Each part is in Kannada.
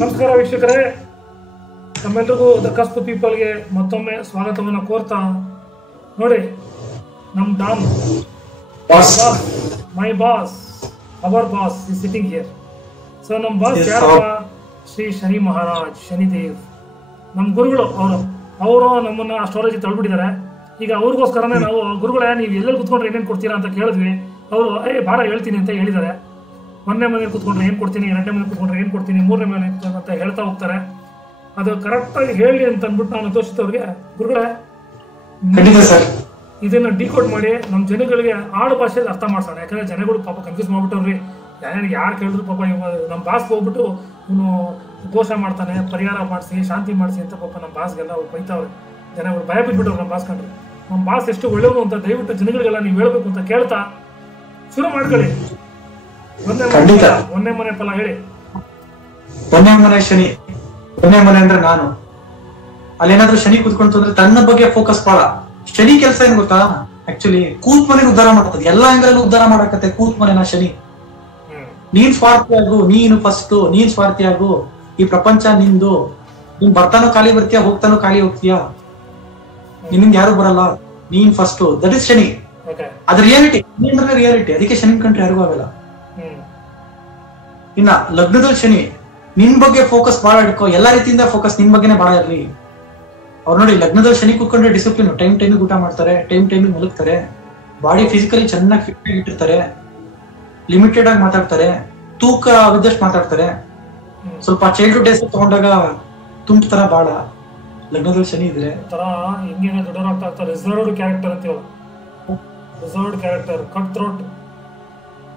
ನಮಸ್ಕಾರ ವೀಕ್ಷಕರೇ, ನಮ್ಮೆಲ್ಲರಿಗೂ ದ ಕಸ್ಪ್ ಪೀಪಲ್ಗೆ ಮತ್ತೊಮ್ಮೆ ಸ್ವಾಗತವನ್ನು ಕೋರ್ತಾ, ನೋಡಿ ನಮ್ಮ don my boss our boss is sitting here. So ನಮ್ಮ ಬಾಸ್ ಯಾರಪ್ಪ? ಶ್ರೀ ಶನಿ ಮಹಾರಾಜ್, ಶನಿದೇವ್, ನಮ್ಮ ಗುರುಗಳು. ಅವರು ನಮ್ಮನ್ನ ಅಸ್ಟ್ರಾಲಜಿ ತಳ್ಬಿಟ್ಟಿದ್ದಾರೆ. ಈಗ ಅವ್ರಿಗೋಸ್ಕರನೇ ನಾವು, ಗುರುಗಳೇ ನೀವು ಎಲ್ಲೆಲ್ಲಿ ಕುತ್ಕೊಂಡ್ರೆ ಏನೇನು ಕೊಡ್ತೀರಾ ಅಂತ ಕೇಳಿದ್ವಿ. ಅವರು ಬಾರ ಹೇಳ್ತೀನಿ ಅಂತ ಹೇಳಿದ್ದಾರೆ. ಒಂದನೇ ಮನೇಲಿ ಕುತ್ಕೊಂಡ್ರೆ ಏನು ಕೊಡ್ತೀನಿ, ಎರಡನೇ ಮನೇಲಿ ಕುತ್ಕೊಂಡ್ರೆ ಏನು ಕೊಡ್ತೀನಿ, ಮೂರನೇ ಮನೆ ಅಂತ ಹೇಳ್ತಾ ಹೋಗ್ತಾರೆ. ಅದು ಕರೆಕ್ಟಾಗಿ ಹೇಳಿ ಅಂತ ಅಂದ್ಬಿಟ್ಟು ನಾವು ತೋರಿಸಿದವ್ರಿಗೆ, ಗುರುಗಳೇ ಇದನ್ನ ಡಿಕೋಡ್ ಮಾಡಿ ನಮ್ಮ ಜನಗಳಿಗೆ ಆಡು ಭಾಷೆಯಲ್ಲಿ ಅರ್ಥ ಮಾಡ್ಸೋಣ. ಯಾಕಂದ್ರೆ ಜನಗಳು ಪಾಪ ಕನ್ಫ್ಯೂಸ್ ಮಾಡ್ಬಿಟ್ಟವ್ರಿ. ಯಾರು ಕೇಳಿದ್ರು ಪಾಪ ನಮ್ಮ ಬಾಸ್ ಹೋಗ್ಬಿಟ್ಟು ಇವನು ದೋಷ ಮಾಡ್ತಾನೆ, ಪರಿಹಾರ ಮಾಡಿಸಿ, ಶಾಂತಿ ಮಾಡಿಸಿ ಅಂತ ಪಾಪ ನಮ್ಮ ಬಾಸ್ಗೆಲ್ಲ ಬೈತಾವ್ರೆ. ಜನಗಳು ಭಯ ಬಿಟ್ಬಿಟ್ಟವ್ರು ನಮ್ಮ ಬಾಸ್ ಕಂಡ್ರೆ. ನಮ್ಮ ಬಾಸ್ ಎಷ್ಟು ಒಳ್ಳೆಯವರು ಅಂತ ದಯವಿಟ್ಟು ಜನಗಳಿಗೆಲ್ಲ ನೀವು ಹೇಳ್ಬೇಕು ಅಂತ ಕೇಳ್ತಾ ಶುರು ಮಾಡ್ಕೊಳ್ಳಿ. ಒಂದೇ ಮನೆ ಫಲ ಹೇಳಿ. ಒಂದೇ ಮನೆ ಶನಿ, ಒಂದೇ ಮನೆ ಅಂದ್ರೆ ನಾನು. ಅಲ್ಲೇನಾದ್ರೂ ಶನಿ ಕುತ್ಕೊಂತು ಅಂದ್ರೆ ತನ್ನ ಬಗ್ಗೆ ಫೋಕಸ್ ಬಾಳ. ಶನಿ ಕೆಲಸ ಏನ್ ಗೊತ್ತಾ? ಆಕ್ಚುಲಿ ಕೂತ್ ಮನೆ ಉದ್ಧಾರ ಮಾಡ್ತದೆ, ಎಲ್ಲಾ ಅಂಗಲಲ್ಲೂ ಉದ್ಧಾರ ಮಾಡಕತ್ತೆ ಕೂತ್ ಮನೆನ ಶನಿ. ನೀನ್ ಸ್ವಾರ್ಥಿ ಆಗು, ನೀನು ಫಸ್ಟ್, ನೀನ್ ಸ್ವಾರ್ಥಿ ಆಗು, ಈ ಪ್ರಪಂಚ ನಿಂದು, ನೀನ್ ಬರ್ತಾನೋ ಖಾಲಿ ಬರ್ತೀಯ, ಹೋಗ್ತಾನೋ ಖಾಲಿ ಹೋಗ್ತೀಯಾ, ನಿನ್ನಿಂದ ಯಾರು ಬರಲ್ಲ, ನೀನ್ ಫಸ್ಟ್. That is Shani. ಅದ್ರ ರಿಯಾಲಿಟಿ, ರಿಯಾಲಿಟಿ. ಅದಕ್ಕೆ ಶನಿ ಕಂಡ್ರೆ ಯಾರಿಗೂ ಆಗಲ್ಲ. ಇನ್ನ ಲಗ್ನದಲ್ಲಿ ಶನಿ, ನಿನ್ ಬಗ್ಗೆ ಫೋಕಸ್ ಬಾಳ ಇಟ್ಕೋ, ಎಲ್ಲಾ ರೀತಿಯಿಂದ ಫೋಕಸ್ ನಿನ್ ಬಗ್ಗೆನೆ ಬಾಳ ಇರ್ಲಿ. ಅವ್ರು ನೋಡಿ, ಲಗ್ನದಲ್ಲಿ ಶನಿ ಕುತ್ಕೊಂಡ್ರೆ ಡಿಸಿಪ್ಲಿನ್, ಟೈಮಿಗೆ ಊಟ ಮಾಡ್ತಾರೆ, ಟೈಮಿಗೆ ಮಲಗ್ತಾರೆ, ಬಾಡಿ ಫಿಸಿಕಲಿ ಚೆನ್ನಾಗಿ ಫಿಟ್ ಆಗಿ ಇಟ್ಟಿರ್ತಾರೆ, ಲಿಮಿಟೆಡ್ ಆಗಿ ಮಾತಾಡ್ತಾರೆ, ತೂಕ ವಿದಷ್ಟು ಮಾತಾಡ್ತಾರೆ. ಸ್ವಲ್ಪ ಚೈಲ್ಡ್ಹುಡ್ ಡೇಸ್ ತಗೊಂಡಾಗ ತುಂಟ ತರ ಬಾಳ. ಲಗ್ನದಲ್ಲಿ ಶನಿ ಇದ್ರೆ ರಿಸರ್ವ್ಡ್ ಕ್ಯಾರೆಕ್ಟರ್ ಅಂತೀವಲ್ಲ, reserved character, cut throat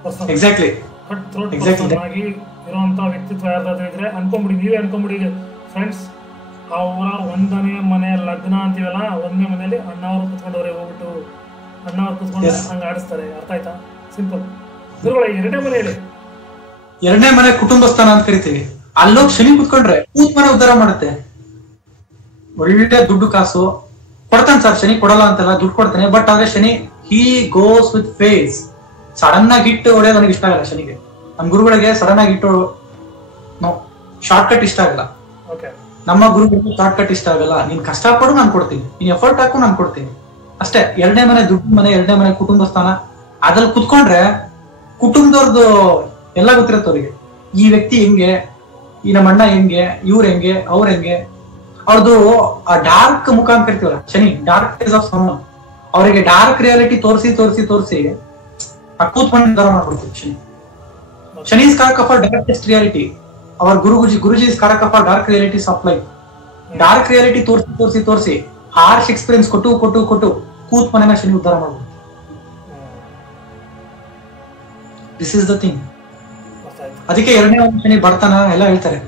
person. Exactly cut throat person ಆಗಿ ಇರುವಂತ ವ್ಯಕ್ತಿತ್ವ ಯಾರ್ದಾದ್ರೂ ಇದ್ರೆ ಅನ್ಕೊಂಬಿಡಿ, ನೀವೇ ಅನ್ಕೊಂಬಿಡಿ ಫ್ರೆಂಡ್ಸ್. ಅವರ ಒಂದನೇ ಮನೆ ಲಗ್ನ ಅಂತೀವಲ್ಲ, ಒಂದನೇ ಮನೆಯಲ್ಲಿ ಅಣ್ಣವ್ರು ಕುತ್ಕೊಂಡವ್ರೆ, ಹೋಗ್ಬಿಟ್ಟು ಅಣ್ಣವ್ರು ಕುತ್ಕೊಂಡು ಹಂಗ ಆಡಿಸ್ತಾರೆ. ಅರ್ಥ ಆಯ್ತಾ? ಸಿಂಪಲ್. ಗುರುಗಳ ಎರಡನೇ ಮನೆ ಹೇಳಿ. ಎರಡನೇ ಮನೆ ಕುಟುಂಬ ಸ್ಥಾನ ಅಂತ ಕರಿತೀವಿ. ಅಲ್ಲೋಗಿ ಶನಿ ಕುತ್ಕೊಂಡ್ರೆ ಕೂತ್ ಮನೆ ಉದ್ಧಾರ ಮಾಡುತ್ತೆ. ಒಳ್ಳೆ ದುಡ್ಡು ಕಾಸು ಕೊಡ್ತಾನೆ ಸರ್, ಶನಿ ಕೊಡಲ್ಲ ಅಂತಲ್ಲ, ದುಡ್ಡು ಕೊಡ್ತಾನೆ. ಬಟ್ ಆದ್ರೆ Shani he goes with face. Sudden ಆಗಿ ಇಟ್ಟು ಹೊಡೆಯೋದು ನನಗೆ ಇಷ್ಟ ಆಗಲ್ಲ ಶನಿಗೆ. ನಮ್ ಗುರುಗಳಿಗೆ ಸಡನ್ ಆಗಿ ಇಟ್ಟು ಶಾರ್ಟ್ ಕಟ್ ಇಷ್ಟ ಆಗಲ್ಲ. ನಮ್ಮ ಗುರುಗಳಿಗೆ ಶಾರ್ಟ್ ಕಟ್ ಇಷ್ಟ ಆಗಲ್ಲ. ನೀನ್ ಕಷ್ಟಪಡು, ನಾನು ಕೊಡ್ತೀನಿ, ನೀನ್ ಎಫರ್ಟ್ ಹಾಕು, ನಾನು ಕೊಡ್ತೀನಿ ಅಷ್ಟೇ. ಎರಡನೇ ಮನೆ ದುಡ್ಡು ಮನೆ, ಎರಡನೇ ಮನೆ ಕುಟುಂಬ ಸ್ಥಾನ. ಅದ್ರಲ್ಲಿ ಕುತ್ಕೊಂಡ್ರೆ ಕುಟುಂಬದವ್ರದ್ದು ಎಲ್ಲ ಗೊತ್ತಿರತ್ತೆ ಅವ್ರಿಗೆ. ಈ ವ್ಯಕ್ತಿ ಹೆಂಗೆ, ಈ ನಮ್ಮ ಅಣ್ಣ ಹೆಂಗೆ, ಇವ್ರ ಹೆಂಗೆ, ಅವ್ರ ಹೆಂಗೆ, ಅವ್ರದ್ದು ಆ ಡಾರ್ಕ್ ಮುಖ ಅಂತ ಕರಿತೀವಲ್ಲ Shani, dark face of some. ಅವರಿಗೆ ಡಾರ್ಕ್ ರಿಯಾಲಿಟಿ ತೋರಿಸಿ ತೋರಿಸಿ ತೋರಿಸಿ ಕೂತ್ಕೊಂಡು ಉದ್ಧಾರ ಮಾಡ್ಬಿಡ್ತೀವಿ ಶನಿ. ಶನಿ ಇಸ್ ಕಾರಕ for darkest reality. Our Guruji is ಕಾರಕ for dark realities of life. Dark reality ತೋರಿಸಿ ತೋರಿಸಿ ತೋರಿಸಿ ಹಾರ್ಶ್ ಎಕ್ಸ್ಪೀರಿಯನ್ಸ್ ಕೊಟ್ಟು ಕೊಟ್ಟು ಕೊಟ್ಟು ಕೂತ್ ಮನೆನ ಶನಿ ಉದ್ಧಾರ ಮಾಡ್ಬೋದು. This is the thing. ಅದಕ್ಕೆ ಎರಡನೇ ಶನಿ ಬರ್ತಾನ ಎಲ್ಲ ಹೇಳ್ತಾರೆ.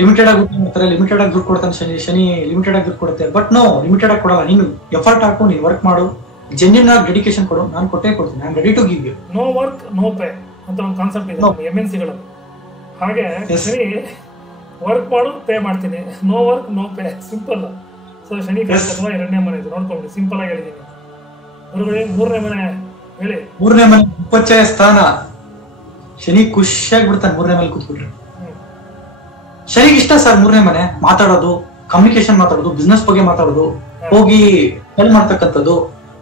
ಲಿಮಿಟೆಡ್ ಆಗಿ ಊಟ ಮಾಡ್ತಾರೆ, ಲಿಮಿಟೆಡ್ ಆಗಿ ದುಡ್ಡು ಕೊಡ್ತಾನೆ ಶನಿ. ಶನಿ ಲಿಮಿಟೆಡ್ ಆಗಿ ದುಡ್ಡು ಕೊಡುತ್ತೆ. ಬಟ್ ನೋ, ಲಿಮಿಟೆಡ್ ಆಗಿ ಕೊಡಲ್ಲ. ನೀನು ಎಫರ್ಟ್ ಹಾಕು, ನೀನು ವರ್ಕ್ ಮಾಡು, ಜೆನ್ಯೂನ್ ಆಗಿ ಡೆಡಿಕೇಶನ್ ಕೊಡು, ನಾನು ಕೊಟ್ಟೇ ಕೊಡ್ತೀನಿ. I am ready to give you. No work no pay ಅಂತ ಒಂದು ಕಾನ್ಸೆಪ್ಟ್ ಇದೆ MNC ಗಳು. ಹಾಗೆ ಶನಿ ವರ್ಕ್ ಮಾಡು, ಪೇ ಮಾಡ್ತೀನಿ. No work no pay, simple. So Shani ಅಥವಾ ಎರಡನೇ ಮನೆ ಇದು ನೋಡ್ಕೊಂಡು ಸಿಂಪಲ್ ಆಗಿ ಹೇಳಿದ್ದೀನಿ. ಗುರುಗಳೇ ಮೂರನೇ ಮನೆ ಹೇಳಿ. ಮೂರನೇ ಮನೆ ಉಪಚಯ ಸ್ಥಾನ. ಶನಿ ಖುಷಿಯಾಗಿ ಬಿಡ್ತಾನೆ ಮೂರನೇ ಮನೆ ಕೂತ್ಬಿಟ್ರೆ. ಶನಿಗೆ ಇಷ್ಟ ಸರ್ ಮೂರನೇ ಮನೆ. ಮಾತಾಡೋದು, ಕಮ್ಯುನಿಕೇಶನ್ ಮಾತಾಡೋದು, ಬಿಸ್ನೆಸ್ ಬಗ್ಗೆ ಮಾತಾಡೋದು, ಹೋಗಿ ಹೆಲ್ಪ್ ಮಾಡ್ತಕ್ಕಂಥದ್ದು,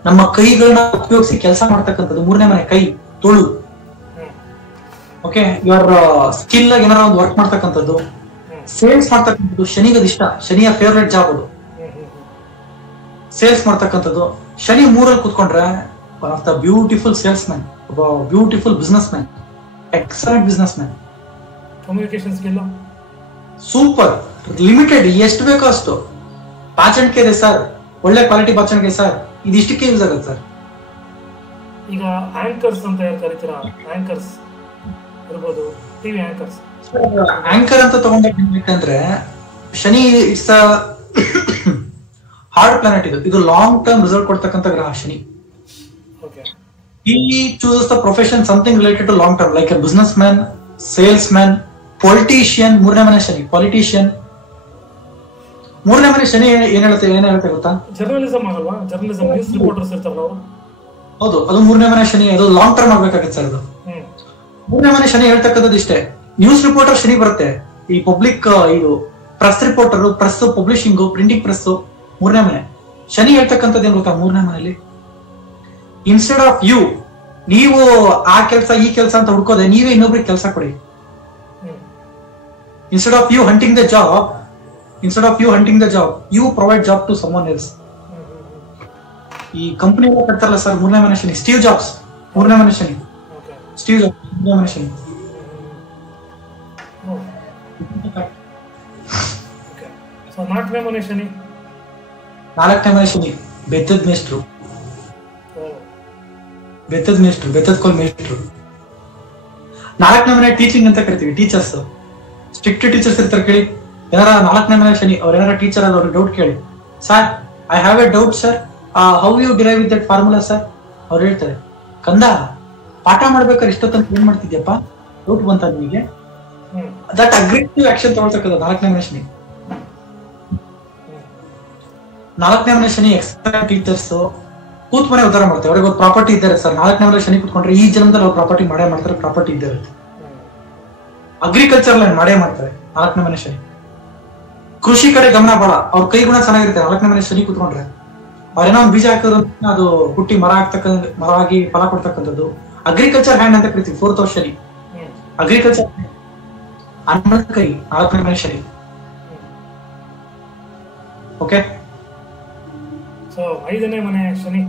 ನಮ್ಮ ಕೈಗಳನ್ನ ಉಪಯೋಗಿಸಿ ಕೆಲಸ ಮಾಡ್ತಕ್ಕಂಥದ್ದು. ಮೂರನೇ ಮನೆ ಕೈ ತೋಳು. ಓಕೆ, ಇವರ ಸ್ಕಿಲ್ ಆಗಿ ಏನಾರ ಒಂದು ವರ್ಕ್ ಮಾಡ್ತಕ್ಕಂಥದ್ದು, ಸೇಲ್ಸ್ ಮಾಡ್ತಕ್ಕಂಥದ್ದು. ಶನಿಗದ ಇಷ್ಟ, ಶನಿಯ ಫೇವ್ರೇಟ್ ಜಾಬ್ ಅದು, ಸೇಲ್ಸ್ ಮಾಡ್ತಕ್ಕಂಥದ್ದು. ಶನಿ ಮೂರಲ್ಲಿ ಕೂತ್ಕೊಂಡ್ರೆ one of the beautiful salesman, ಒಬ್ಬ beautiful businessman, excellent businessman. Communication skill super. Limited, ಎಷ್ಟು ಬೇಕೋ ಅಷ್ಟು. ಬಾಚಣಿಕೆ ಇದೆ ಸರ್, ಒಳ್ಳೆ ಕ್ವಾಲಿಟಿ ಬಾಚಣಿಕೆ ಸರ್, ಇದಿಷ್ಟಕ್ಕೆ ಯೂಸ್ ಆಗುತ್ತೆ ಸರ್. ಈಗ ಆಂಕರ್ಸ್ ಅಂತ ಕರಿತೀರಾ, ಆಂಕರ್ಸ್ ಇರ್ಬೋದು, ಟಿವಿ ಆಂಕರ್ಸ್. ಆಂಕರ್ ಅಂತ ತಗೊಂಡ್ರೆ Shani it's a hard planet. ಇದು ಲಾಂಗ್ ಟರ್ಮ್ ರಿಸಲ್ಟ್ ಕೊಡ್ತಕ್ಕಂಥ ಗ್ರಹ Shani. He chooses the profession something related to long term, like a businessman, salesman, politician. ಮೂರನೇ ಮನೆ ಶನಿ, ಪಾಲಿಟಿಷಿಯನ್. ಮೂರನೇ ಮನೆ ಶನಿ ಏನ್ ಹೇಳುತ್ತೆ ಗೊತ್ತಾ? ಜರ್ನಲಿಸಂ ಆಗಲ್ವಾ? ಜರ್ನಲಿಸಂ, ನ್ಯೂಸ್ ರಿಪೋರ್ಟರ್ಸ್ ಇರ್ತಾರಲ್ಲ ಅವರು. ಹೌದು, ಅದು ಮೂರನೇ ಮನೆ ಶನಿ. ಅದು ಲಾಂಗ್ ಟರ್ಮ್ ಆಗ್ಬೇಕಾಗತ್ತೆ ಸರ್. ಅದು ಮೂರನೇ ಮನೆ ಶನಿ ಹೇಳ್ತಕ್ಕಂಥದ್ದು ಇಷ್ಟೇ. ನ್ಯೂಸ್ ರಿಪೋರ್ಟರ್ ಶನಿ ಬರುತ್ತೆ, ಈ ಪಬ್ಲಿಕ್ ಇದು press reporter, press publishing, printing press, ಮೂರನೇ ಮನೆ. ಶನಿ ಹೇಳ್ತಕ್ಕಂಥದ್ದು ಏನ್ ಗೊತ್ತಾ, ಮೂರನೇ ಮನೆಯಲ್ಲಿ ಇನ್ಸ್ಟೆಡ್ ಆಫ್ ಯು, ನೀವು ಆ ಕೆಲಸ ಈ ಕೆಲಸ ಅಂತ ಹುಡ್ಕೋದೆ, ನೀವೇ ಇನ್ನೊಬ್ರಿಗೆ ಕೆಲಸ ಕೊಡಿ. Instead of you hunting the job, you provide job to someone else. ಈ ಕಂಪನಿ ಎಲ್ಲ ಕಟ್ತಾರಲ್ಲ ಸರ್, ಮೂರನೇ ಮನೆ ಶನಿ. ಸ್ಟೀವ್ ಜಾಬ್ಸ್ ಮೂರನೇ ಮನೆ ಶನಿ. ಮೂರನೇ ಮನೆ ಶನಿ. ನಾಲ್ಕನೇ ಮನೆ ಶನಿ. ಬೆತ್ತದ ಮೇಷ್ಟ್ರು, ಬೆತ್ತದ ಕೋಲ್ ಮೇಷ್ಟ್ರು. ನಾಲ್ಕನೇ ಮನೆ ಟೀಚಿಂಗ್ ಅಂತ ಕರಿತೀವಿ, ಟೀಚರ್ಸ್. ಸ್ಟ್ರಿಕ್ಟ್ ಟೀಚರ್ಸ್ ಇರ್ತಾರೆ ಕೇಳಿ. ಏನಾರ ನಾಲ್ಕನೇ ಮನೆ ಶನಿ ಅವ್ರ ಏನಾರ ಟೀಚರ್ ಆದ ಅವ್ರಿಗೆ ಡೌಟ್ ಕೇಳಿ, sir I have a doubt sir, how you derive with that formula sir. ಅವ್ರು ಹೇಳ್ತಾರೆ, ಕಂದ ಪಾಠ ಮಾಡ್ಬೇಕಾದ್ರೆ ಇಷ್ಟೊತ್ತಂತ ಏನ್ ಮಾಡ್ತಿದ್ಯಪ್ಪ, ಡೌಟ್ ಬಂತ ನಿಮಗೆ. ದಟ್ ಅಗ್ರೆಸಿವ್ ಆಕ್ಷನ್ ತಗೊಳ್ತಕ್ಕಂಥ ನಾಲ್ಕನೇ ಮನೆ ಶನಿ. ನಾಲ್ಕನೇ ಮನೆ ಶನಿ ಎಕ್ಸ್ಪರ್ಟ್ ಟೀಚರ್ಸ್ ಕೂತ್ ಮನೆ ಉದ್ಧಾರ ಮಾಡ್ತಾರೆ. ಅವ್ರಿಗೆ ಒಂದು ಪ್ರಾಪರ್ಟಿ ಇದ್ದಾರೆ ಸರ್, ನಾಲ್ಕನೇ ಮನೆ ಶನಿ ಕೂತ್ಕೊಂಡ್ರೆ ಈ ಜನ್ಮದಲ್ಲಿ ಅವ್ರು ಪ್ರಾಪರ್ಟಿ ಮಾಡೇ ಮಾಡ್ತಾರೆ. ಪ್ರಾಪರ್ಟಿ ಇದ್ದಾರೆ, ಅಗ್ರಿಕಲ್ಚರ್ ಲೈನ್ ಮಾಡೇ ಮಾಡ್ತಾರೆ ನಾಲ್ಕನೇ ಮನೆ ಶನಿ. ಕೃಷಿ ಕಡೆ ಗಮನ ಬಾಳ, ಅವ್ರ ಕೈ ಗುಣ ಚೆನ್ನಾಗಿರುತ್ತೆ. ನಾಲ್ಕನೇ ಮನೆ ಶನಿ ಕೂತ್ಕೊಂಡ್ರೆ ಅವ್ರೇನೋ ಒಂದು ಬೀಜ ಹಾಕಿದ್ರು ಅದು ಹುಟ್ಟಿ ಮರ ಆಗ್ತಕ್ಕಂಥ, ಮರವಾಗಿ ಫಲ ಕೊಡ್ತಕ್ಕಂಥದ್ದು. ಅಗ್ರಿಕಲ್ಚರ್ ಹ್ಯಾಂಡ್ ಅಂತ ಕರಿತೀವಿ. 4th house ಶನಿ, ಅಗ್ರಿಕಲ್ಚರ್ ಅನ್ನದ ಕೈ, ನಾಲ್ಕನೇ ಮನೆ ಶನಿ. ಓಕೆ. ಸೊ 5ನೇ ಮನೆ ಶನಿ.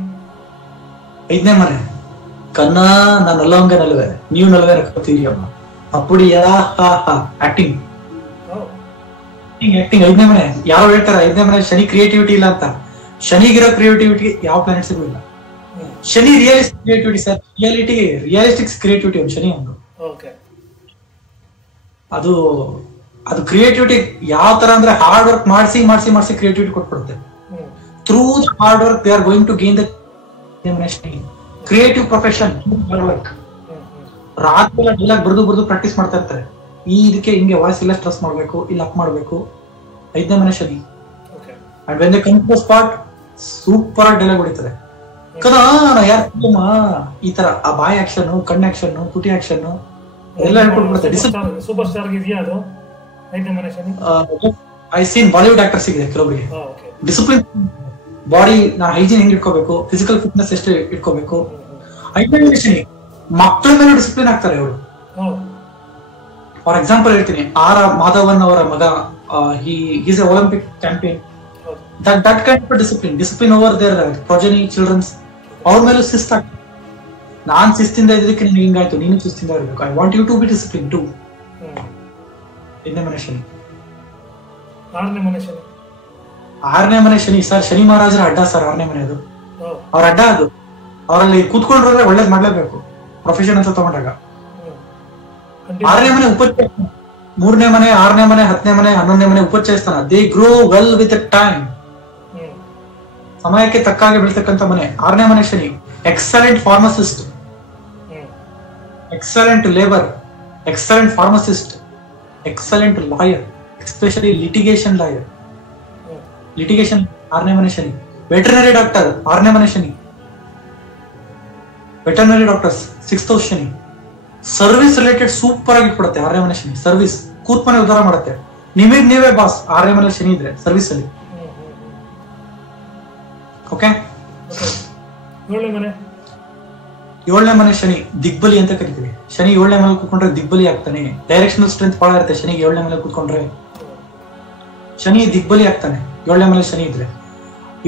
5ನೇ ಮನೆ ಕನ್ನ, ನಾನು ನಲ್ಲವಂಗೆ ನಲ್ವೆ, ನೀವು ನಲ್ವೆ ನಕ್ಕೋತೀರಿ ಅಮ್ಮ ಅಪ್ಪುಡಿಯಾ. ಆಕ್ಟಿಂಗ್. 5ನೇ ಮನೆ. ಯಾರೋ ಹೇಳ್ತಾರ 5ನೇ ಮನೆ ಶನಿ ಕ್ರಿಯೇಟಿವಿಟಿ ಇಲ್ಲ ಅಂತ. ಶನಿಗಿರೋ ಕ್ರಿಯೇಟಿವಿಟಿ ಯಾವ ಪ್ಲಾನೆಟ್ಸ್ಗೂ ಇಲ್ಲ. Shani realistic creativity sir, realistics creativity ಒಂದು ಶನಿ ಒಂದು. ಅದು ಕ್ರಿಯೇಟಿವಿಟಿ ಯಾವ ತರ ಅಂದ್ರೆ ಹಾರ್ಡ್ ವರ್ಕ್ ಮಾಡಿಸಿ ಕ್ರಿಯೇಟಿವಿಟಿ ಕೊಟ್ಬಿಡುತ್ತೆ. Through the hard work they are going to gain the creative profession. ರಾತ್ರಿ ಡೈಲಾಗ್ ಬರೆದು ಪ್ರಾಕ್ಟೀಸ್ ಮಾಡ್ತಾ ಇರ್ತಾರೆ. ಇದಕ್ಕೆ ಹಿಂಗೆ ವಾಯ್ಸ್ ಇಲ್ಲ ಸ್ಟ್ರೆಸ್ ಮಾಡ್ಬೇಕು, ಇಲ್ಲ ಅಪ್ ಮಾಡ್ಬೇಕು. 5ನೇ ಮನೆ ಶನಿ. And when they come to spot super ಆಗಿ ಡೈಲಾಗ್ ಹೊಡಿತಾರೆ. ಈ ತರ ಆ ಬಾಯ್ ಆಕ್ಷನ್, ಕಣ್ಣು ಆಕ್ಷನ್, ತುಟಿ ಆಕ್ಷನ್ ಎಲ್ಲ ಹೇಳ್ಕೊಡ್ಬಿಡುತ್ತೆ. ಸೂಪರ್ ಸ್ಟಾರ್ ಇದೆಯಾ ಅದು 5ನೇ ಮನೆ ಶನಿ? ಐ ಸೀನ್ ಬಾಲಿವುಡ್ ಆಕ್ಟರ್ಸ್ ಇದೆ ಕೆಲವರಿಗೆ. ಡಿಸಿಪ್ಲಿನ್ ಬಾಡಿ, ನಾನು ಹೈಜೀನ್ ಹೆಂಗ್ ಇಟ್ಕೋಬೇಕು, ಫಿಸಿಕಲ್ ಫಿಟ್ನೆಸ್ ಎಷ್ಟು ಇಟ್ಕೋಬೇಕು. 5ನೇ ಮನೆ ಶನಿ ಮಕ್ಕಳ ಮೇಲೆ ಡಿಸಿಪ್ಲಿನ್ ಆಗ್ತಾರೆ ಅವರು. ಫಾರ್ ಎಕ್ಸಾಂಪಲ್ ಹೇಳ್ತೀನಿ, ಆರ್ ಮಾಧವನ್ ಅವರ ಮಗ, is a Olympic champion. That kind of discipline over their progeny childrens. ಅವ್ರ ಮೇಲೂ ಶಿಸ್ತು ಆಗ್ತದೆ. ನಾನ್ ಶಿಸ್ತಿಂದ ಇದ್ದಕ್ಕೆ ನಿನ್ಗೆ ಹಿಂಗಾಯ್ತು, ನೀನು ಶಿಸ್ತಿಂದ ಇರಬೇಕು. I want you to be discipline too. 5ನೇ ಮನೆ ಶನಿ. 6ನೇ ಮನೆ ಶನಿ ಸರ್, ಶನಿ ಮಹಾರಾಜರ ಅಡ್ಡ ಸರ್ 6ನೇ ಮನೆ. ಅದು ಅವ್ರ ಅಡ್ಡ, ಅದು ಅವರಲ್ಲಿ ಕೂತ್ಕೊಂಡ್ರೆ ಒಳ್ಳೇದ್ ಮಾಡ್ಲೇಬೇಕು ಪ್ರೊಫೆಷನ್ ಅಂತ ತಗೊಂಡಾಗ. 6ನೇ ಮನೆ ಉಪಚಯ, 3ನೇ ಮನೆ, 6ನೇ ಮನೆ, 10ನೇ ಮನೆ, 11ನೇ ಮನೆ ಉಪಚಯಿಸ್ತಾನ. They grow well with time. ಸಮಯಕ್ಕೆ ತಕ್ಕಾಗಿ ಬೆಳ್ತಕ್ಕಂಥ ಮನೆ 6ನೇ ಮನೆ Shani. Excellent pharmacist, excellent labour, excellent pharmacist, excellent lawyer, especially litigation lawyer. 6ನೇ ಮನೆ ಶನಿ. ವೆಟರ್ನರಿ ಡಾಕ್ಟರ್ 6ನೇ ಮನೆ Shani. Veterinary doctors 6th house Shani. Service related super ಆಗಿ ಇಟ್ಬಿಡುತ್ತೆ 6ನೇ ಮನೆ ಶನಿ. ಸರ್ವಿಸ್ ಕೂತ್ ಮನೆ ಉದ್ಧಾರ ಮಾಡುತ್ತೆ. ನಿಮಗ್ ನೀವೇ ಬಾಸ್ 6ನೇ ಮನೆ ಶನಿ ಇದ್ರೆ ಸರ್ವಿಸ್ ಅಲ್ಲಿ. ಓಕೆ. 7ನೇ ಮನೆ ಶನಿ ದಿಗ್ಬಲಿ ಅಂತ ಕರಿತೀವಿ. ಶನಿ 7ನೇ ಮನೆ ಕೂತ್ಕೊಂಡ್ರೆ ದಿಗ್ಬಲಿ ಆಗ್ತಾನೆ. ಡೈರೆಕ್ಷನಲ್ ಸ್ಟ್ರೆಂತ್ ಬಹಳ ಇರುತ್ತೆ ಶನಿಗೆ. 7ನೇ ಮನೆ ಕೂತ್ಕೊಂಡ್ರೆ ಶನಿ ದಿಗ್ಬಲಿ ಆಗ್ತಾನೆ. 7ನೇ ಮನೆ ಶನಿ ಇದ್ರೆ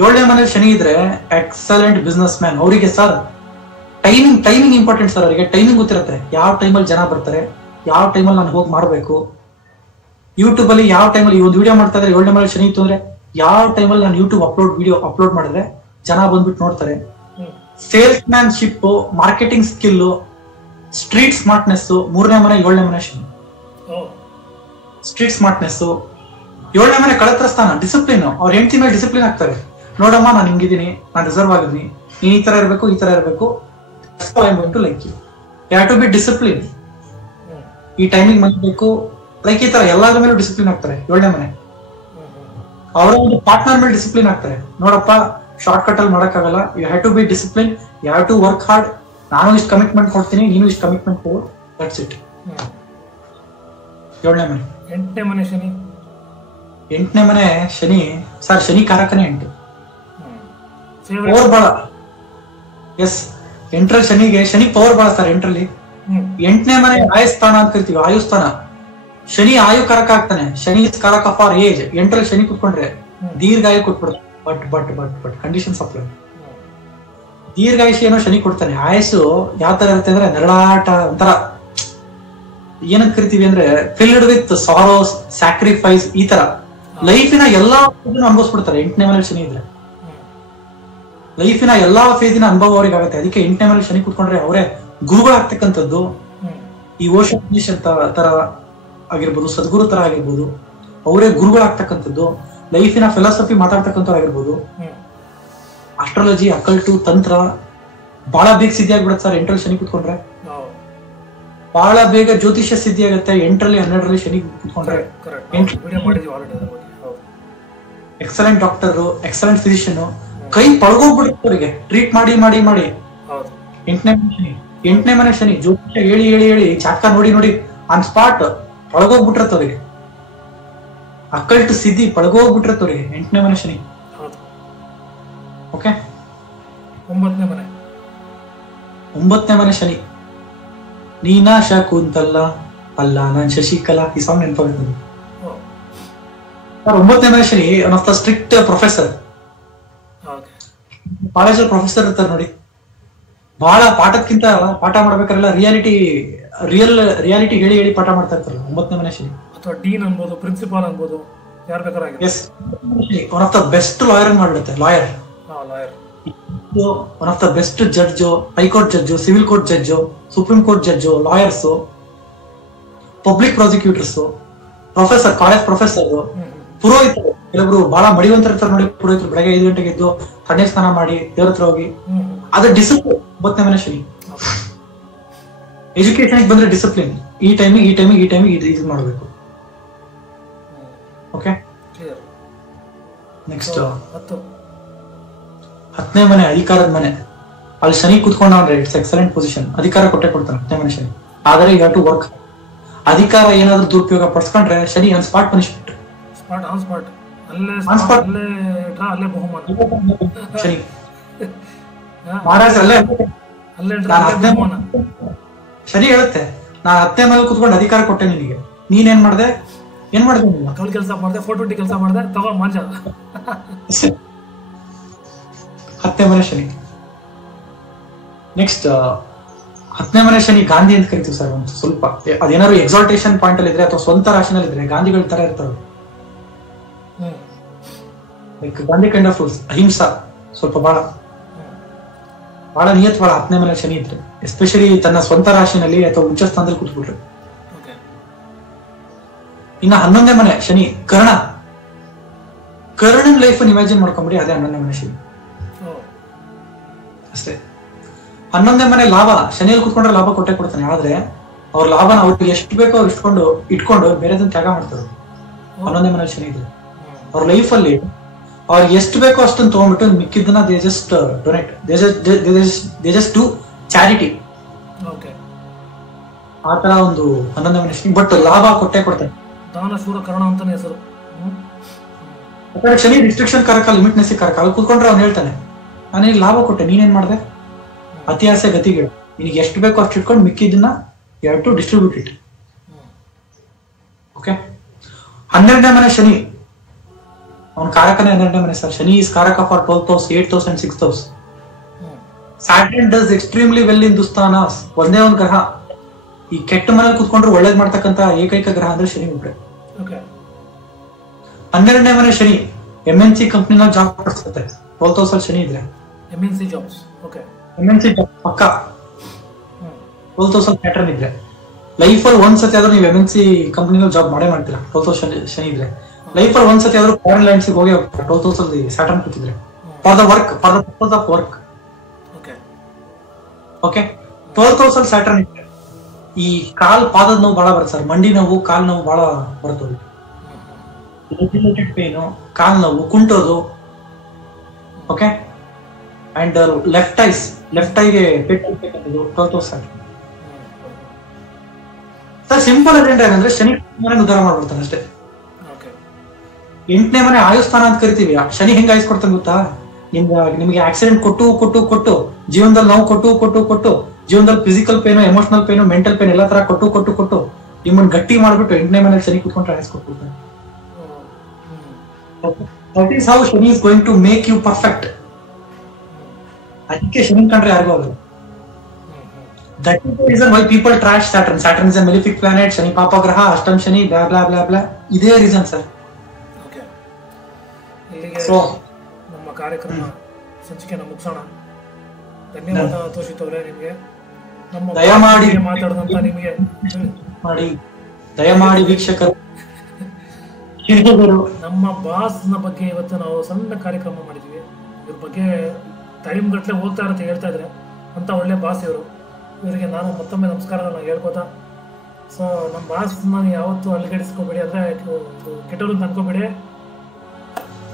7ನೇ ಮನೆ ಶನಿ ಇದ್ರೆ ಎಕ್ಸಲೆಂಟ್ ಬಿಸ್ನೆಸ್ ಮ್ಯಾನ್. ಅವರಿಗೆ ಸರ್ ಟೈಮಿಂಗ್ ಇಂಪಾರ್ಟೆಂಟ್ ಸರ್. ಅವರಿಗೆ ಟೈಮಿಂಗ್ ಗೊತ್ತಿರುತ್ತೆ. ಯಾವ ಟೈಮಲ್ಲಿ ಜನ ಬರ್ತಾರೆ, ಯಾವ ಟೈಮಲ್ಲಿ ನಾನು ಹೋಗಿ ಮಾಡಬೇಕು. ಯೂಟ್ಯೂಬ್ ಅಲ್ಲಿ ಯಾವ ಟೈಮಲ್ಲಿ ಈ ಒಂದು ವಿಡಿಯೋ ಮಾಡ್ತಾ ಇದ್ರೆ 7ನೇ ಮನೆ ಶನಿ ಇತ್ತು ಅಂದ್ರೆ ಯಾವ ಟೈಮಲ್ಲಿ ನಾನು ಯೂಟ್ಯೂಬ್ ವಿಡಿಯೋ ಅಪ್ಲೋಡ್ ಮಾಡಿದ್ರೆ ಜನ ಬಂದ್ಬಿಟ್ಟು ನೋಡ್ತಾರೆ. Sales manship, marketing skill, street smartness 3ನೇ ಮನೆ 7ನೇ ಮನೆ ಶನಿ. ಸ್ಟ್ರೀಟ್ ಸ್ಮಾರ್ಟ್ನೆಸ್ 7ನೇ ಮನೆ ಕಳತ್ರ ಸ್ಥಾನ. ಡಿಸಿಪ್ಲಿನ್, ಅವ್ರ ಹೆಂಡತಿ ಮೇಲೆ ಡಿಸಿಪ್ಲಿನ್ ಆಗ್ತಾರೆ. ನೋಡಮ್ಮ ನಾನು ಹಿಂಗಿದ್ದೀನಿ, ನಾನು ರಿಸರ್ವ್ ಆಗಿದ್ದೀನಿ, ನೀನ್ ಈ ತರ ಇರಬೇಕು, ಈ ತರ ಇರಬೇಕು. Like you have to be discipline. ಈ ಟೈಮಿಂಗ್ ಮಾಡಬೇಕು, ಲೈಕ್ ಈ ತರ ಎಲ್ಲಾದ್ರ ಮೇಲೂ ಡಿಸಿಪ್ಲಿನ್ ಆಗ್ತಾರೆ 7ನೇ ಮನೆ. ಅವರ ಒಂದು ಪಾರ್ಟ್ನರ್ ಮೇಲೆ ಡಿಸಿಪ್ಲಿನ್ ಆಗ್ತಾರೆ. ನೋಡಪ್ಪ ಶಾರ್ಟ್ ಕಟ್ ಅಲ್ಲಿ ಮಾಡಕ್ಕಾಗಲ್ಲ, you have to be discipline, you have to work hard. ನಾನು ಇಷ್ಟು ಕಮಿಟ್ಮೆಂಟ್ ಕೊಡ್ತೀನಿ, ನೀನು ಇಷ್ಟು ಕಮಿಟ್ಮೆಂಟ್ ಕೊಡು. That's it. 7ನೇ ಮನೆ. 8ನೇ ಮನೆ ಶನಿ. 8ನೇ ಮನೆ ಶನಿ ಸರ್, ಶನಿ ಕಾರಕನೇ 8. ಫೇವರೇಟ್. ಪವರ್ ಬಾಳ. ಎಸ್, 8ರಲ್ಲಿ ಶನಿಗೆ, ಶನಿ ಪವರ್ ಬಾಳ ಸರ್ 8ರಲ್ಲಿ. 8ನೇ ಮನೆ ಆಯುಸ್ಥಾನ ಅಂತ ಕರಿತೀವಿ, ಆಯುಸ್ಥಾನ. ಶನಿ ಆಯು ಕಾರಕ ಆಗ್ತಾನೆ. ಶನಿ ಇಸ್ ಕಾರಕ ಫಾರ್ ಏಜ್. 8ರಲ್ಲಿ ಶನಿ ಕುತ್ಕೊಂಡ್ರೆ ದೀರ್ಘಾಯು ಕೊಟ್ಬಿಡ್ತಾನೆ. But conditions apply. ದೀರ್ಘಾಯುಷ್ ಏನೋ ಶನಿ ಕೊಡ್ತಾನೆ. ಆಯಸ್ಸು ಯಾವ ತರ ಇರುತ್ತೆ ಅಂದ್ರೆ ನರಳಾಟ, ಒಂಥರ ಏನಂತ ಕರಿತೀವಿ ಅಂದ್ರೆ ಫಿಲ್ಡ್ ವಿತ್ ಸಾರೋಸ್, ಸ್ಯಾಕ್ರಿಫೈಸ್, ಈ ತರ ಲೈಫಿನ ಎಲ್ಲಾ ಅನುಭವಿಸ್ಬಿಡ್ತಾರೆ 8ನೇ ಮನೆ ಶನಿ ಇದ್ರೆ. ಲೈಫಿನ ಎಲ್ಲಾ ಫೇಸಿನ ಅನುಭವ ಅವ್ರಿಗೆ ಆಗುತ್ತೆ. ಅದಕ್ಕೆ 8ನೇ ಮನೆ ಶನಿ ಕುತ್ಕೊಂಡ್ರೆ ಅವರೇ ಗುರುಗಳಾಗ್ತಕ್ಕಂಥದ್ದು. ಈ ಓಷನ್ ತರ ಆಗಿರ್ಬೋದು, ಸದ್ಗುರು ತರ ಆಗಿರ್ಬೋದು, ಅವರೇ ಗುರುಗಳಾಗ್ತಕ್ಕಂಥದ್ದು. ಲೈಫಿನ ಫಿಲಾಸಫಿ ಮಾತಾಡ್ತಕ್ಕಂಥವ್ರು ಆಗಿರ್ಬೋದು. ಆಸ್ಟ್ರಾಲಜಿ, ಅಕಲ್ಟು, ತಂತ್ರ ಬಹಳ ಬೇಗ ಸಿದ್ಧಿ ಆಗ್ಬಿಡುತ್ತೆ ಸರ್ 8ರಲ್ಲಿ ಶನಿ ಕುತ್ಕೊಂಡ್ರೆ. ಬಹಳ ಬೇಗ ಜ್ಯೋತಿಷ್ಯ ಸಿದ್ಧಿ ಆಗುತ್ತೆ 8ರಲ್ಲಿ 12ರಲ್ಲಿ ಶನಿ ಕುತ್ಕೊಂಡ್ರೆ. ಎಕ್ಸಲೆಂಟ್ ಡಾಕ್ಟರ್, ಎಕ್ಸಲೆಂಟ್ ಫಿಸಿಷಿಯನ್, ಕೈ ಪಳಗೋಗ್ಬಿಡುತ್ತೆ ಅವರಿಗೆ ಟ್ರೀಟ್ ಮಾಡಿ ಮಾಡಿ ಮಾಡಿ. 8ನೇ ಮನೆ ಶನಿ ಜ್ಯೋತಿಷ್ಯ ಹೇಳಿ ಹೇಳಿ ಹೇಳಿ ಜಾತಕ ನೋಡಿ ನೋಡಿ ಆನ್ ಸ್ಪಾಟ್ ಪಳಗೋಗ್ಬಿಟ್ಟಿರತ್ತ ಅವರಿಗೆ. ಅಕಲ್ಟ್ ಸಿದ್ಧಿ ಪಳಗೋಗ್ಬಿಟ್ಟಿರತ್ತ ಅವರಿಗೆ 8ನೇ ಮನೆ ಶನಿ. ಓಕೆ. 9ನೇ ಮನೆ ಶನಿ. ನೀನಾ ಶಕುಂತಲ್ಲ ಅಲ್ಲ ನಾನ್ ಶಶಿಕಲಾ, ಈ ಸಾಂಗ್ ನೆನಪಾಗುತ್ತೆ ಸರ್. 9ನೇ ಮನೆ Shani one of the strict professor. ಕಾಲೇಜಲ್ಲಿ ಪ್ರೊಫೆಸರ್ ಇರ್ತಾರೆ ನೋಡಿ, ಬಹಳ ಪಾಠಕ್ಕಿಂತ ಪಾಠ ಮಾಡ್ಬೇಕಾರೆಲ್ಲ ರಿಯಾಲಿಟಿ ಹೇಳಿ ಹೇಳಿ ಪಾಠ ಮಾಡ್ತಾ ಇರ್ತಾರೆ 9ನೇ ಮನೆ ಶನಿ. ಅಥವಾ ಡೀನ್ ಅನ್ಬೋದು, ಪ್ರಿನ್ಸಿಪಾಲ್ ಅನ್ಬೋದು, ಯಾರು ಬೇಕಾದ್ರೆ. Yes, one of the best lawyer ಮಾಡ್ಬಿಡುತ್ತೆ. Lawyer, one of the best judge, high court judge, civil court judge, supreme court judge, lawyers, public prosecutors, professor, college professor, ಪುರೋಹಿತರು. ಕೆಲವರು ಬಹಳ ಮಡಿವಂತರಿರ್ತಾರೆ ನೋಡಿ ಪುರೋಹಿತರು. ಬೆಳಗ್ಗೆ 5 ಗಂಟೆಗೆ ಎದ್ದು ತಣ್ಣೆ ಸ್ನಾನ ಮಾಡಿ ದೇವ್ರ ಹತ್ರ ಹೋಗಿ, ಅದು ಡಿಸಿಪ್ಲಿನ್ 9ನೇ ಮನೆ ಶನಿ. ಎಜುಕೇಶನ್ ಬಂದ್ರೆ ಡಿಸಿಪ್ಲಿನ್, ಈ ಟೈಮಿಗೆ ಇದು ಮಾಡಬೇಕು. ಓಕೆ. ನೆಕ್ಸ್ಟ್ 10ನೇ ಮನೆ ಅಧಿಕಾರದ ಮನೆ. ಅಲ್ಲಿ ಶನಿ ಕುತ್ಕೊಂಡ್ರೆ ಇಟ್ಸ್ ಎಕ್ಸಲೆಂಟ್ ಪೊಸಿಷನ್. ಅಧಿಕಾರ ಕೊಟ್ಟೆ ಕೊಡ್ತಾನೆ 10ನೇ ಮನೆ ಶನಿ. ಆದರೆ ಯು ಹ್ಯಾವ್ ಟು ವರ್ಕ್. ಅಧಿಕಾರ ಏನಾದ್ರೂ ದುರುಪಯೋಗ ಪಡಿಸ್ಕೊಂಡ್ರೆ Shani on spot punishment. Shani ಮಹಾರಾಜರಲ್ಲೇ ಶನಿ ಹೇಳುತ್ತೆ, ನಾನು 10ನೇ ಮನೆ ಕುತ್ಕೊಂಡು ಅಧಿಕಾರ ಕೊಟ್ಟೆ ನಿನಗೆ, ನೀನೇನ್ ಮಾಡ್ದೆ? ಏನ್ ಮಾಡ್ದೆ? ಕೆಲಸ ಮಾಡ್ದೆ, ಫೋಟೋ ಕೆಲಸ ಮಾಡ್ದೆ, ತಗೋ ಮಾಂಜ. 10ನೇ ಮನೆ ಶನಿ. ನೆಕ್ಸ್ಟ್ 10ನೇ ಮನೆ ಶನಿ ಗಾಂಧಿ ಅಂತ ಕರಿತೀವಿ ಸರ್. ಒಂದು ಸ್ವಲ್ಪ ಅದೇನಾದ್ರು ಎಕ್ಸಾಲ್ಟೇಷನ್ ಪಾಯಿಂಟ್ ಅಲ್ಲಿ ಇದ್ರೆ ಅಥವಾ ಸ್ವಂತ ರಾಶಿನಲ್ಲಿ ಇದ್ರೆ ಗಾಂಧಿಗಳ ತರ ಇರ್ತಾರೆ. ಲೈಕ್ ಗಾಂಧಿ ಕೈಂಡ್ ಆಫ್ ಅಹಿಂಸಾ, ಸ್ವಲ್ಪ ಬಹಳ ನಿಯತ್ ಬಹಳ 10ನೇ ಮನೆ ಶನಿ ಇದ್ರೆ, ಎಸ್ಪೆಷಲಿ ತನ್ನ ಸ್ವಂತ ರಾಶಿನಲ್ಲಿ ಅಥವಾ ಉಚ್ಚ ಸ್ಥಾನದಲ್ಲಿ ಕೂತ್ಬಿಟ್ರೆ. ಇನ್ನು 11ನೇ ಮನೆ ಶನಿ ಕರ್ಣನ್ ಲೈಫ್ ಇಮ್ಯಾಜಿನ್ ಮಾಡ್ಕೊಂಬಿಡಿ, ಅದೇ 11ನೇ ಮನೆ ಶನಿ ಅಷ್ಟೇ. 11ನೇ ಮನೆ ಲಾಭ. ಶನಿಯಲ್ಲಿ ಕೂತ್ಕೊಂಡ್ರೆ ಲಾಭ ಕೊಟ್ಟೆ ಕೊಡ್ತಾನೆ. ಆದ್ರೆ ಅವ್ರ ಲಾಭನ ಅವ್ರಿಗೆ ಎಷ್ಟು ಬೇಕೋ ಅವ್ರು ಇಟ್ಕೊಂಡು ಬೇರೆದನ್ನ ತ್ಯಾಗ ಮಾಡ್ತಾರೆ 11ನೇ ಮನೆ ಶನಿ ಇದ್ರೆ. ಅವ್ರ ಲೈಫ್ ಅಲ್ಲಿ ಅವ್ರಿಗೆ ಎಷ್ಟು ಬೇಕೋ ಅಷ್ಟನ್ನು ತಗೊಂಡ್ಬಿಟ್ಟು ಮಿಕ್ಕಿದ್ದನ್ನ they just donate, they just do charity. ಆತರ ಒಂದು 11ನೇ ಮನೆ ಶನಿ. ಬಟ್ ಲಾಭ ಕೊಟ್ಟೆ ಕೊಡ್ತಾನೆ. ದಾನಶೂರ ಕರ್ಣ ಅಂತಾನೆ ಹೆಸರು. ಶನಿ ರಿಸ್ಟ್ರಿಕ್ಷನ್ ಕಾರಕ, ಲಿಮಿಟ್ನೆಸ್ ಕಾರಕ. ಅಲ್ಲಿ ಕೂತ್ಕೊಂಡ್ರೆ ಅವ್ನು ಹೇಳ್ತಾನೆ, ನಾನು ಲಾಭ ಕೊಟ್ಟೆ, ನೀನೇನ್ ಮಾಡ್ದೆ? ಅತಿ ಆಸೆ ಗತಿಗೆ, ನಿನಗೆ ಎಷ್ಟು ಬೇಕೋ ಅಷ್ಟು ಇಟ್ಕೊಂಡು ಮಿಕ್ಕಿದ್ದನ್ನ you have to distribute it. Okay. 12ನೇ ಮನೆ ಶನಿ ಅವನ ಕಾರಕನೇ 12ನೇ ಮನೆ ಸರ್. ಶನಿ ಇಸ್ ಕಾರಕ for 12th house, 8th house and 6th house. Saturn does extremely well in ದುಸ್ಥಾನಾಸ್. ಒಂದೇ ಒಂದು ಗ್ರಹ ಈ ಕೆಟ್ಟ ಮನೇಲಿ ಕೂತ್ಕೊಂಡ್ರೆ ಒಳ್ಳೇದ್ ಮಾಡ್ತಕ್ಕಂತ ಏಕೈಕ ಗ್ರಹ ಅಂದ್ರೆ ಶನಿ ಒಬ್ಬರೇ. 12ನೇ ಮನೆ ಶನಿ MNC ಕಂಪ್ನಿನ ಜಾಬ್ ಕೊಡಿಸುತ್ತೆ 12th house ಅಲ್ಲಿ ಶನಿ ಇದ್ರೆ. MNC jobs. Okay. MNC job ಪಕ್ಕ 12th house ಅಲ್ಲಿ ಪ್ಯಾಟರ್ನ್ ಇದ್ರೆ. ಲೈಫ್ ಅಲ್ಲಿ ಒಂದ್ಸತಿ ಆದ್ರೂ ನೀವು MNC ಕಂಪ್ನಿನಲ್ಲಿ ಜಾಬ್ ಮಾಡೇ ಮಾಡ್ತೀರಾ 12th house ಶನಿ ಇದ್ರೆ. ಲೈಫ್ ಅಲ್ಲಿ ಒಂದ್ಸತಿ ಆದ್ರೂ ಫಾರಿನ್ ಲ್ಯಾಂಡ್ಸ್ ಹೋಗಿ 12th house ಅಲ್ಲಿ ಸ್ಯಾಟರ್ನ್ ಕೂತಿದ್ರೆ for the purpose of work. Okay. 12th house ಅಲ್ಲಿ ಸ್ಯಾಟರ್ನ್ ಇದ್ರೆ ಈ ಪಾದದ ನೋವು ಬಹಳ ಬರುತ್ತೆ ಸರ್. ಮಂಡಿ ನೋವು, ಕಾಲ್ ನೋವು ಬಹಳ ಬರ್ತದೆ. ಪೇನು, ಕಾಲ್ ನೋವು, ಕುಂಟೋದು. ಓಕೆ. ಅಂಡ್ ಲೆಫ್ಟ್ ಐಗೆ ಪೆಟ್ಟು 12th house sir. Simple agenda ಏನಂದ್ರೆ ಶನಿ ಮನೆ ಉದ್ಧಾರ ಮಾಡ್ಬಿಡ್ತಾನೆ ಅಷ್ಟೇ. ಓಕೆ 8ನೇ ಮನೆ ಆಯುಸ್ಥಾನ ಅಂತ ಕರಿತೀವಿ. ಶನಿ ಹೆಂಗ್ ಆಯುಸ್ಕೊಡ್ತಾನೆ ಗೊತ್ತಾ? ನಿಮ್ಗೆ ಆಕ್ಸಿಡೆಂಟ್ ಕೊಟ್ಟು ಜೀವನದಲ್ಲಿ ನೋವು ಕೊಟ್ಟು ಜೀವನದಲ್ಲಿ physical pain, emotional pain, mental pain ಎಲ್ಲಾ ತರ ಕೊಟ್ಟು ನಿಮ್ಮನ್ನ ಗಟ್ಟಿ ಮಾಡ್ಬಿಟ್ಟು 8ನೇ ಮನೇಲಿ Shani ಕುತ್ಕೊಂಡ್ರೆ ಆಯುಸ್ಕೊಟ್ಬಿಡ್ತಾನೆ. That is how Shani is going to make you perfect. ಅದಕ್ಕೆ ಶನಿ ಕಂಡ್ರೆ ಯಾರಿಗೂ ಆಗಲ್ಲ. That is the reason why people trash Saturn. Saturn is a malefic planet, Shani ಪಾಪ ಗ್ರಹ, ಅಷ್ಟಮ Shani, blah blah blah blah. ಇದೇ ರೀಸನ್ ಸರ್. ಓಕೆ, ಇಲ್ಲಿಗೆ ನಮ್ಮ ಕಾರ್ಯಕ್ರಮ ಸಂಚಿಕೆನ ಮುಗಿಸೋಣ. ಧನ್ಯವಾದ ತೋಷಿತ್ ಅವರೇ ನಿಮಗೆ. ನಮ್ಮ ದಯಮಾಡಿ ಮಾತಾಡಿದಂತ ನಿಮಗೆ ದಯಮಾಡಿ ವೀಕ್ಷಕರು ನಮ್ಮ ಬಾಸ್ನ ಬಗ್ಗೆ ಇವತ್ತು ನಾವು ಸಣ್ಣ ಕಾರ್ಯಕ್ರಮ ಮಾಡಿದ್ವಿ. ಇವ್ರ ಬಗ್ಗೆ ಟೈಮ್ ಗಟ್ಟಲೆ ಹೋಗ್ತಾ ಇರುತ್ತೆ ಹೇಳ್ತಾ ಇದ್ರೆ ಅಂತ ಒಳ್ಳೆ ಬಾಸ್ ಇವರು. ಇವರಿಗೆ ನಾನು ಮತ್ತೊಮ್ಮೆ ನಮಸ್ಕಾರಗಳನ್ನ ಹೇಳ್ಕೋತಾ, ಸೊ ನಮ್ಮ ಬಾಸ್ನ ಯಾವತ್ತೂ ಅಲ್ಲಿಗಡಿಸ್ಕೋಬೇಡಿ, ಅಂದರೆ ಕೆಟ್ಟರು ಅಂತ ಅನ್ಕೋಬೇಡಿ.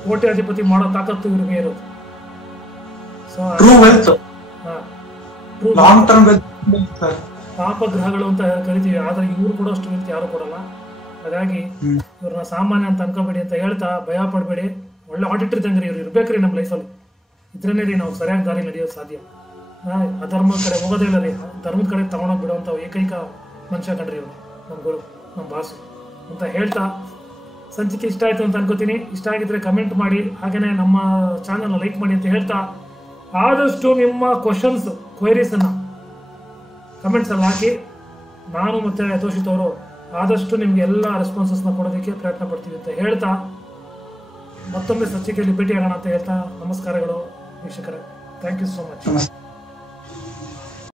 ಕೋಟ್ಯಾಧಿಪತಿ ಮಾಡೋ ತಾಕತ್ತು ಇವ್ರಿಗೆ ಇರೋದು. ಸೊ ಪಾಪಗ್ರಹಗಳು ಅಂತ ಕರಿತೀವಿ, ಆದರೆ ಇವ್ರು ಕೂಡ ಅಷ್ಟು ರೀತಿ ಯಾರು ಕೊಡಲ್ಲ. ಹಾಗಾಗಿ ಇವ್ರನ್ನ ಸಾಮಾನ್ಯ ಅಂತ ಅನ್ಕೋಬೇಡಿ ಅಂತ ಹೇಳ್ತಾ, ಭಯ ಪಡಬೇಡಿ. ಒಳ್ಳೆ ಆಡಿಟರ್ ಇದ್ದಂಗ್ರಿ ಇವ್ರು ಇರ್ಬೇಕ್ರಿ ನಮ್ಮ ಲೈಫಲ್ಲಿ. ಇದ್ರೇ ರೀ ನಾವು ಸರಿಯಾಗಿ ದಾರಿ ನಡೆಯೋದು ಸಾಧ್ಯ. ಅಧರ್ಮದ ಕಡೆ ಹೋಗೋದೇ ಇಲ್ಲ ರೀ, ಧರ್ಮದ ಕಡೆ ತಗೊಂಡೋಗಿ ಬಿಡುವಂಥ ಏಕೈಕ ಮನುಷ್ಯ ಕಂಡ್ರಿ ಇವರು, ನಮ್ಮ ಗುರು, ನಮ್ಮ ಬಾಸು ಅಂತ ಹೇಳ್ತಾ, ಸಂಚಿಕೆ ಇಷ್ಟ ಆಯಿತು ಅಂತ ಅನ್ಕೋತೀನಿ. ಇಷ್ಟ ಆಗಿದ್ರೆ ಕಮೆಂಟ್ ಮಾಡಿ, ಹಾಗೆಯೇ ನಮ್ಮ ಚಾನಲ್ನ ಲೈಕ್ ಮಾಡಿ ಅಂತ ಹೇಳ್ತಾ, ಆದಷ್ಟು ನಿಮ್ಮ ಕ್ವೈರೀಸನ್ನು ಕಮೆಂಟ್ಸಲ್ಲಿ ಹಾಕಿ, ನಾನು ಮತ್ತು ತೋಷಿತ್ ಅವರು ಆದಷ್ಟು ನಿಮ್ಗೆ ಎಲ್ಲ ರೆಸ್ಪಾನ್ಸಸ್ನ ಕೊಡೋದಕ್ಕೆ ಪ್ರಯತ್ನ ಪಡ್ತೀವಿ ಅಂತ ಹೇಳ್ತಾ, ಮತ್ತೊಮ್ಮೆ ಸಂಚಿಕೆಯಲ್ಲಿ ಭೇಟಿಯಾಗೋಣ ಅಂತ ಹೇಳ್ತಾ, ನಮಸ್ಕಾರಗಳು ವೀಕ್ಷಕರೇ. Thank you so much.